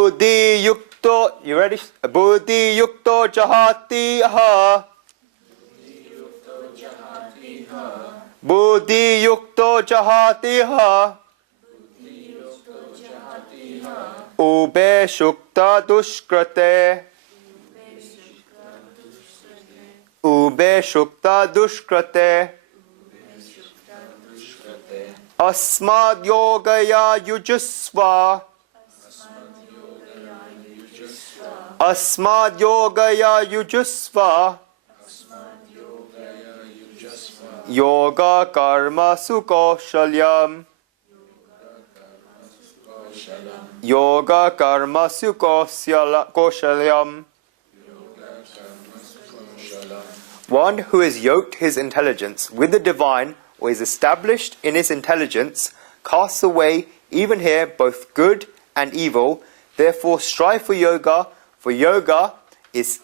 Buddhi yukto, you ready? Buddhi yukto jahati ha. Buddhi yukto jahati ha. Ube shukta dushkrate. Ube shukta dushkrate. Asmad yogaya yujusva. Asmad yogaya yujusva. Yoga karma sukoshalyam. Yoga karma sukoshalyam. One who has yoked his intelligence with the divine or is established in his intelligence casts away even here both good and evil. Therefore strive for yoga is,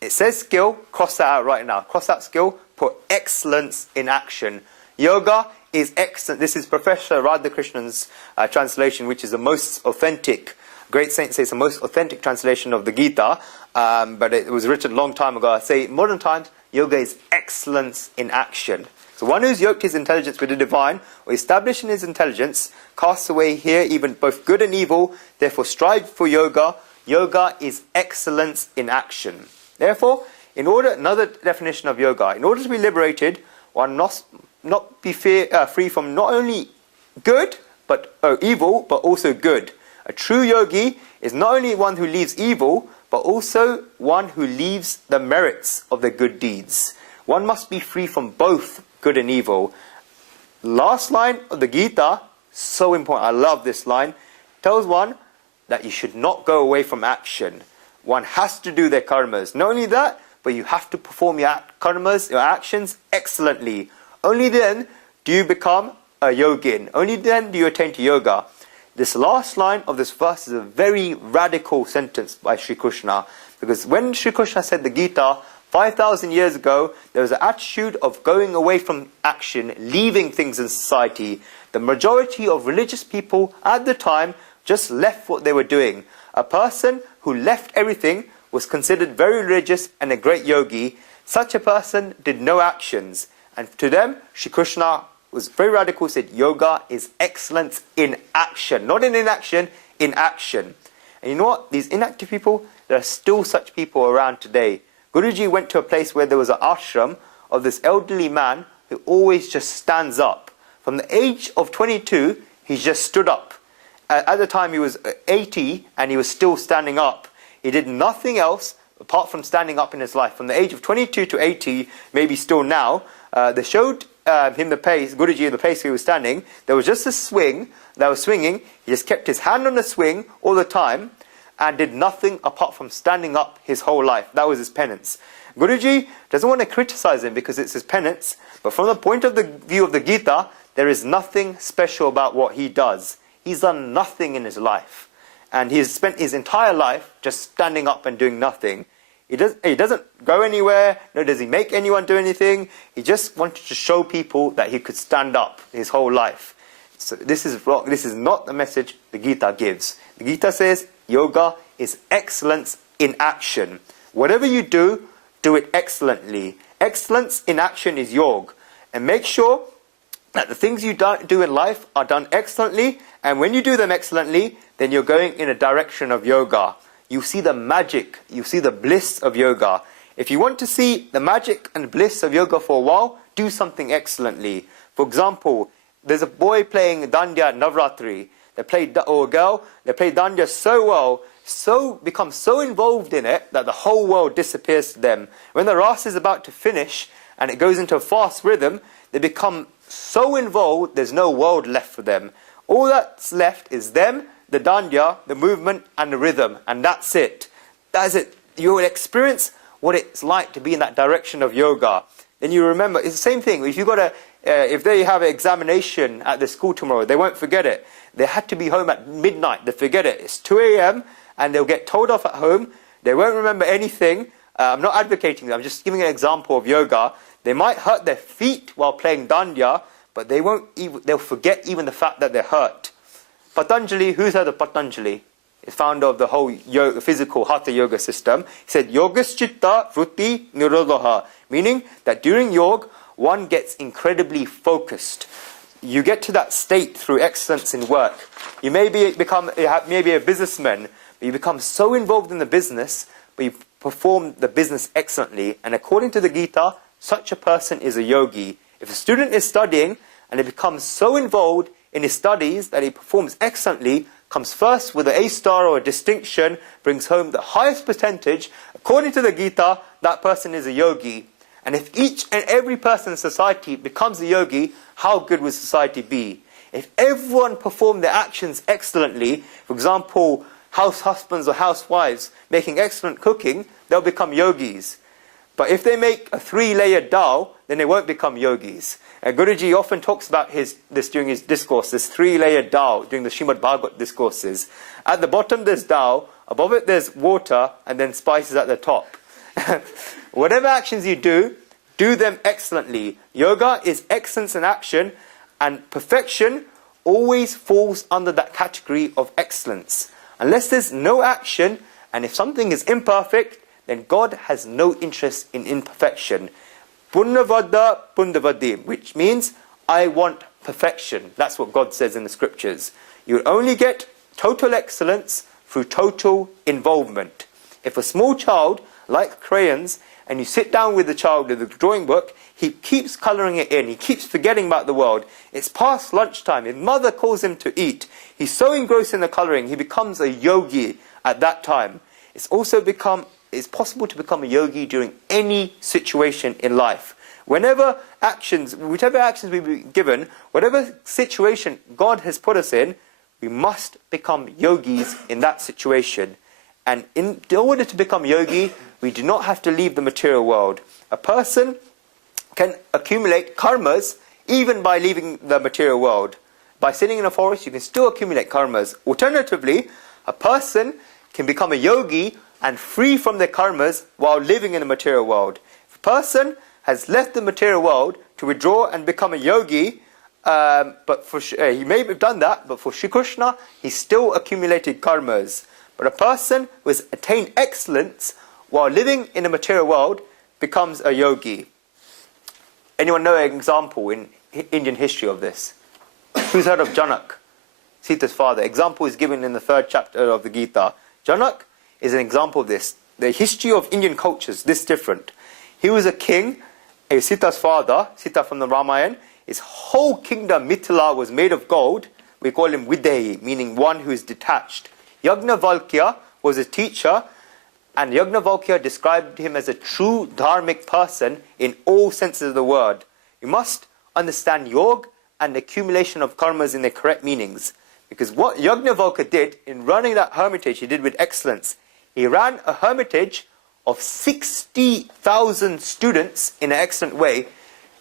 it says skill, cross that out right now. Cross out skill, put excellence in action. Yoga is excellent. This is Professor Radhakrishnan's translation, which is the most authentic. Great saints say it's the most authentic translation of the Gita, but it was written a long time ago. I say in modern times, yoga is excellence in action. So one who's yoked his intelligence with the divine, or established in his intelligence, casts away here even both good and evil. Therefore strive for yoga. Yoga is excellence in action. Therefore, another definition of yoga, in order to be liberated, one must not be free from not only good, but evil, but also good. A true yogi is not only one who leaves evil, but also one who leaves the merits of the good deeds. One must be free from both good and evil. Last line of the Gita, so important, I love this line, tells one that you should not go away from action. One has to do their karmas. Not only that, but you have to perform your karmas, your actions excellently. Only then do you become a yogin. Only then do you attain to yoga. This last line of this verse is a very radical sentence by Sri Krishna. Because when Sri Krishna said the Gita, 5,000 years ago, there was an attitude of going away from action, leaving things in society. The majority of religious people at the time just left what they were doing. A person who left everything was considered very religious and a great yogi. Such a person did no actions. And to them, Sri Krishna was very radical, said yoga is excellence in action. Not in inaction, in action. And you know what? These inactive people, there are still such people around today. Guruji went to a place where there was an ashram of this elderly man who always just stands up. From the age of 22, he just stood up. At the time he was 80 and he was still standing up. He did nothing else apart from standing up in his life. From the age of 22 to 80, maybe still now, they showed him the place, Guruji, the place where he was standing. There was just a swing that was swinging. He just kept his hand on the swing all the time and did nothing apart from standing up his whole life. That was his penance. Guruji doesn't want to criticize him because it's his penance, but from the point of the view of the Gita, there is nothing special about what he does. He's done nothing in his life. And he's spent his entire life just standing up and doing nothing. He doesn't go anywhere, nor does he make anyone do anything. He just wanted to show people that he could stand up his whole life. So this is wrong. This is not the message the Gita gives. The Gita says yoga is excellence in action. Whatever you do, do it excellently. Excellence in action is yoga. And make sure that the things you do in life are done excellently, and when you do them excellently, then you're going in a direction of yoga. You see the magic, you see the bliss of yoga. If you want to see the magic and bliss of yoga for a while, do something excellently. For example, there's a boy playing Dandya at Navratri. Or a girl, they play Dandya so well, become so involved in it that the whole world disappears to them. When the Ras is about to finish and it goes into a fast rhythm, they become so involved, there's no world left for them. All that's left is them, the Dandya, the movement, and the rhythm, and that's it. That's it. You will experience what it's like to be in that direction of yoga. Then you remember, it's the same thing. If if they have an examination at the school tomorrow, they won't forget it. They had to be home at midnight. They forget it. It's 2 a.m. and they'll get told off at home. They won't remember anything. I'm not advocating that. I'm just giving an example of yoga. They might hurt their feet while playing Dandya, but they'll forget even the fact that they're hurt. Patanjali, who's heard of Patanjali? is founder of the whole physical Hatha Yoga system. He said, Yogaschitta Vritti Nirodha, meaning that during yoga, one gets incredibly focused. You get to that state through excellence in work. You maybe a businessman, but you become so involved in the business, but you perform the business excellently. And according to the Gita, such a person is a yogi. If a student is studying and he becomes so involved in his studies that he performs excellently, comes first with an A star or a distinction, brings home the highest percentage, according to the Gita, that person is a yogi. And if each and every person in society becomes a yogi, how good would society be? If everyone performed their actions excellently, for example, house husbands or housewives making excellent cooking, they'll become yogis. But if they make a 3-layered dal, then they won't become yogis. And Guruji often talks about this during his discourse, this 3-layered dal during the Srimad Bhagavad discourses. At the bottom there's dal, above it there's water, and then spices at the top. Whatever actions you do them excellently. Yoga is excellence in action, and perfection always falls under that category of excellence. Unless there's no action, and if something is imperfect, then God has no interest in imperfection. Punnavada Pundavadi, which means I want perfection. That's what God says in the scriptures. You only get total excellence through total involvement. If a small child likes crayons, and you sit down with the child with the drawing book, he keeps colouring it in, he keeps forgetting about the world. It's past lunchtime, his mother calls him to eat. He's so engrossed in the colouring, he becomes a yogi at that time. It's possible to become a yogi during any situation in life. Whichever actions we be given, whatever situation God has put us in, we must become yogis in that situation. And in order to become yogi, we do not have to leave the material world. A person can accumulate karmas even by leaving the material world. By sitting in a forest, you can still accumulate karmas. Alternatively, a person can become a yogi and free from their karmas while living in the material world. If a person has left the material world to withdraw and become a yogi, he may have done that, but for Shri Krishna, he still accumulated karmas. But a person who has attained excellence while living in the material world becomes a yogi. Anyone know an example in Indian history of this? Who's heard of Janak, Sita's father? Example is given in the 3rd chapter of the Gita. Janak is an example of this. The history of Indian culture is this different. He was a king, Sita's father, Sita from the Ramayana. His whole kingdom, Mithila, was made of gold. We call him Videhi, meaning one who is detached. Yagnavalkya was a teacher, and Yagnavalkya described him as a true dharmic person in all senses of the word. You must understand yoga and the accumulation of karmas in their correct meanings. Because what Yagnavalkya did in running that hermitage, he did with excellence. He ran a hermitage of 60,000 students in an excellent way.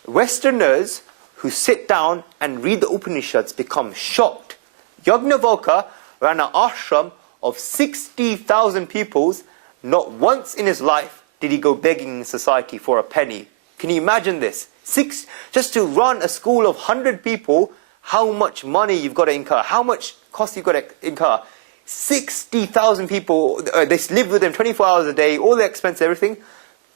Westerners who sit down and read the Upanishads become shocked. Yagnavalkya ran an ashram of 60,000 peoples. Not once in his life did he go begging in society for a penny. Can you imagine this? Just to run a school of 100 people, how much money you've got to incur, how much cost you've got to incur. 60,000 people, they lived with him 24 hours a day, all the expense, everything.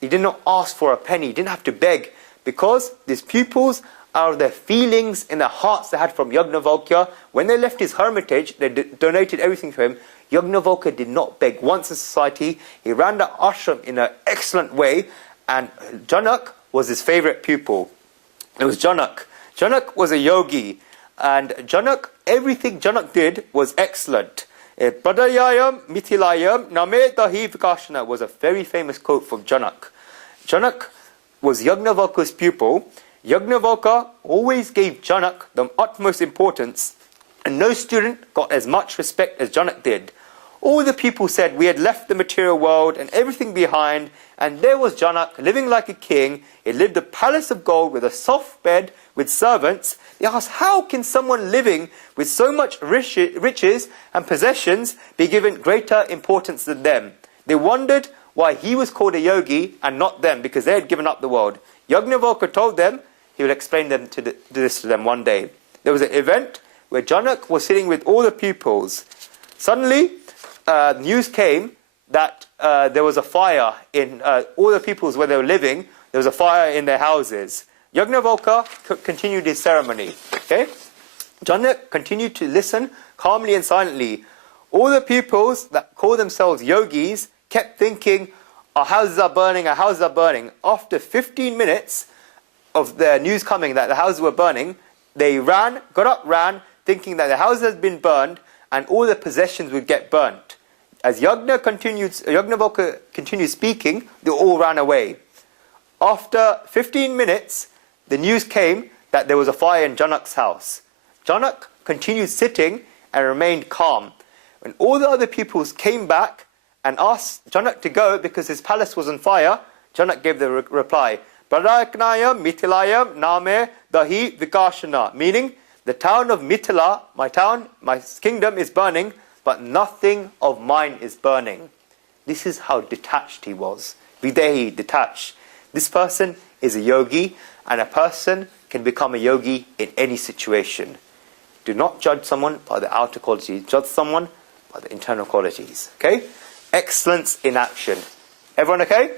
He did not ask for a penny, he didn't have to beg, because these pupils, out of their feelings in their hearts they had from Yagnavalkya, when they left his hermitage, they donated everything to him. Yagnavalkya did not beg once in society. He ran the ashram in an excellent way, and Janak was his favorite pupil. It was Janak. Janak was a yogi, and everything Janak did was excellent. Pradayayam Mithilayam Name Dahi Vikashana was a very famous quote from Janak. Janak was Yagnavalkya's pupil. Yagnavalkya always gave Janak the utmost importance, and no student got as much respect as Janak did. All the people said we had left the material world and everything behind, and there was Janak living like a king. He lived a palace of gold with a soft bed with servants. They asked, how can someone living with so much riches and possessions be given greater importance than them? They wondered why he was called a yogi and not them, because they had given up the world. Yagnavalkya told them he would explain this to them one day. There was an event where Janak was sitting with all the pupils. Suddenly, news came that there was a fire in all the peoples where they were living. There was a fire in their houses. Yajnavalkya continued his ceremony. Okay, Janak continued to listen calmly and silently. All the peoples that call themselves yogis kept thinking, our houses are burning, our houses are burning. After 15 minutes of the news coming that the houses were burning, they ran, got up, ran, thinking that the houses had been burned and all the possessions would get burnt. As Yajnavalkya continued speaking, they all ran away. After 15 minutes, the news came that there was a fire in Janak's house. Janak continued sitting and remained calm. When all the other peoples came back and asked Janak to go because his palace was on fire, Janak gave the reply, Pradaknayam Mithilayam Name Dahi Vikashana, meaning the town of Mithila, my town, my kingdom is burning, but nothing of mine is burning. This is how detached he was. Videhi, detached. This person is a yogi, and a person can become a yogi in any situation. Do not judge someone by the outer qualities. Judge someone by the internal qualities. Okay? Excellence in action. Everyone okay?